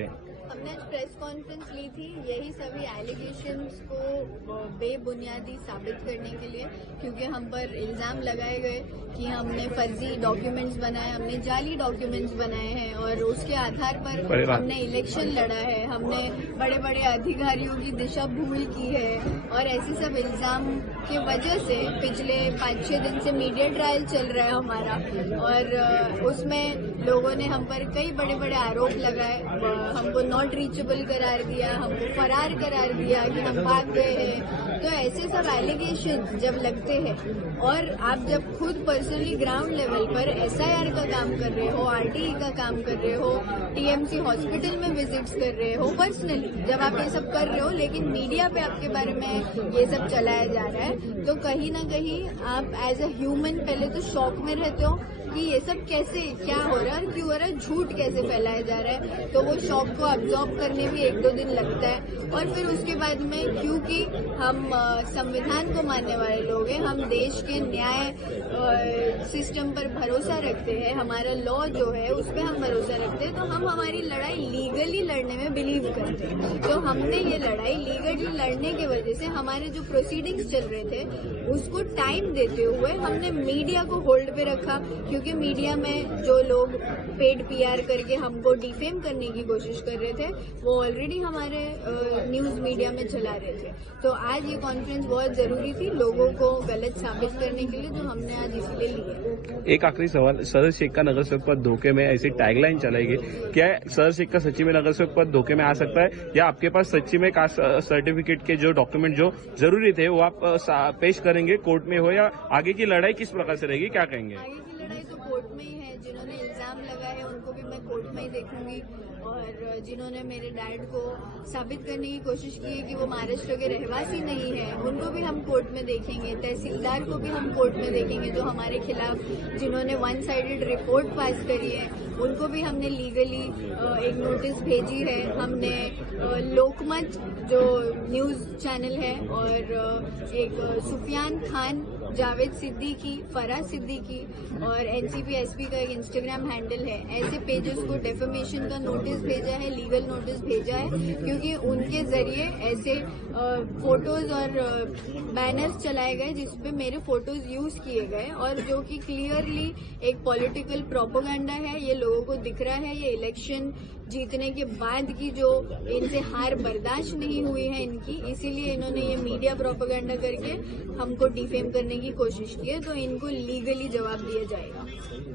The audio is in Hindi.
हमने आज प्रेस कॉन्फ्रेंस ली थी यही सभी एलिगेशंस को बेबुनियादी साबित करने के लिए, क्योंकि हम पर इल्जाम लगाए गए कि हमने फर्जी डॉक्यूमेंट्स बनाए, हमने जाली डॉक्यूमेंट्स बनाए हैं और उसके आधार पर हमने इलेक्शन लड़ा है, हमने बड़े बड़े अधिकारियों की दिशा भूल की है और ऐसे सब इल्जाम की वजह से पिछले 5-6 दिन से मीडिया ट्रायल चल रहा है हमारा और उसमें लोगों ने हम पर कई बड़े बड़े आरोप लगाए, हमको नॉट रीचेबल करार दिया, हमको फरार करार दिया कि हम भाग गए हैं। तो ऐसे सब एलिगेशन जब लगते हैं और आप जब खुद पर्सनली ग्राउंड लेवल पर एसआईआर का काम कर रहे हो, आरटीई का काम कर रहे हो, टीएमसी हॉस्पिटल में विजिट्स कर रहे हो, पर्सनली जब आप ये सब कर रहे हो लेकिन मीडिया पे आपके बारे में ये सब चलाया जा रहा है, तो कहीं ना कहीं आप एज अ ह्यूमन पहले तो शॉक में रहते हो कि ये सब कैसे, क्या हो रहा है और क्यों हो रहा है, झूठ कैसे फैलाया जा रहा है। तो वो शॉक को अब्जॉर्ब करने में 1-2 दिन लगता है और फिर उसके बाद में, क्योंकि हम संविधान को मानने वाले लोग हैं, हम देश के न्याय सिस्टम पर भरोसा रखते हैं, हमारा लॉ जो है उस पर हम भरोसा रखते हैं, तो हम हमारी लड़ाई लीगली लड़ने में बिलीव करते हैं। तो हमने ये लड़ाई लीगली लड़ने की वजह से हमारे जो प्रोसीडिंग्स चल रहे थे उसको टाइम देते हुए हमने मीडिया को होल्ड पे रखा, क्योंकि मीडिया में जो लोग पेड पीआर करके हमको डिफेम करने की कोशिश कर रहे थे वो ऑलरेडी हमारे न्यूज मीडिया में चला रहे थे। तो आज ये कॉन्फ्रेंस बहुत जरूरी थी लोगों को गलत साबित करने के लिए, जो हमने आज इसलिए ली है। एक आखिरी सवाल, सदर शेख का नगर सेवक पद धोखे में, ऐसी टैगलाइन चलाएगी, क्या सदर शेख का सच्ची में नगर सेवक पद धोखे में आ सकता है या आपके पास सच्ची में कास्ट सर्टिफिकेट के जो डॉक्यूमेंट जो जरूरी थे वो आप पेश करेंगे कोर्ट में हो, या आगे की लड़ाई किस प्रकार से रहेगी, क्या कहेंगे? आगे की लड़ाई तो कोर्ट में ही है, जिन्होंने इल्जाम लगाए हैं उनको भी मैं कोर्ट में ही देखूंगी और जिन्होंने मेरे डैड को साबित करने की कोशिश की है कि वो महाराष्ट्र के रहवासी नहीं है उनको भी हम कोर्ट में देखेंगे, तहसीलदार को भी हम कोर्ट में देखेंगे जो हमारे खिलाफ जिन्होंने वन साइडेड रिपोर्ट पास करी है उनको भी हमने लीगली एक नोटिस भेजी है। हमने लोकमत जो न्यूज चैनल है और एक सुफियान खान, जावेद सिद्दीकी, फराज सिद्दीकी और एनसीपी एसपी का एक इंस्टाग्राम हैंडल है, ऐसे पेजेस को डेफेमेशन का नोटिस भेजा है, लीगल नोटिस भेजा है, क्योंकि उनके जरिए ऐसे फोटोज और बैनर्स चलाए गए जिसपे मेरे फोटोज यूज किए गए और जो कि क्लियरली एक पॉलिटिकल प्रोपेगेंडा है। ये लोगों को दिख रहा है, ये इलेक्शन जीतने के बाद की जो इनसे हार बर्दाश्त नहीं हुई है इनकी, इसीलिए इन्होंने ये मीडिया प्रोपेगेंडा करके हमको डिफेम करने की कोशिश की है, तो इनको लीगली जवाब दिया जाएगा।